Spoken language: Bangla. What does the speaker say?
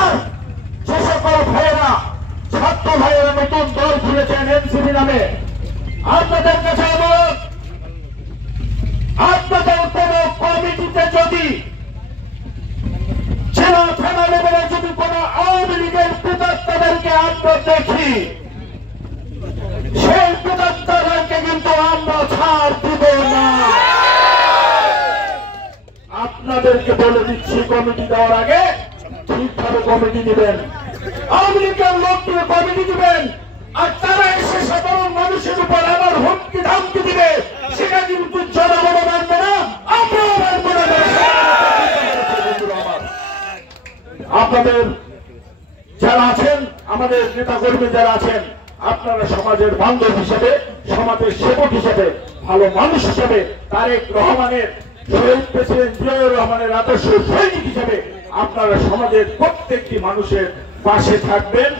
আর যে সকল ভাইয়েরা ছাত্র ভাইয়েরা নতুন দল খুলেছেন এনসিপি নামে, আপনাদের কাছে অনুরোধ, আপনাদের কোন কমিটিতে যদি জেলা থানা লেভেলে যদি কোন আওয়ামী লীগের প্রেতাত্মাদেরকে আমরা দেখি, সেই প্রেতাত্মাদেরকে কিন্তু আমরা ছাড় দিব না। আপনাদেরকে বলে দিচ্ছি, কমিটি দেওয়ার আগে ঠিকভাবে কমিটি দিবেন, আওয়ামী লীগের লোক দিয়ে কমিটি দিবেন। আর তারা এসে সাধারণ মানুষের উপর আবার হুমকি ধামকি দিবে, সেটা কিন্তু জনগণ মানবে না, আমরাও মানব না। আপনাদের যারা আছেন, আমাদের নেতা কর্মী যারা আছেন, আপনারা সমাজের বান্ধব হিসেবে, সমাজের সেবক হিসেবে, ভালো মানুষ হিসেবে, তারেক রহমানের, শহীদ প্রেসিডেন্ট জিয়াউর রহমানের আদর্শ সৈনিক হিসেবে আপনারা সমাজের প্রত্যেকটি মানুষের পাশে থাকবেন।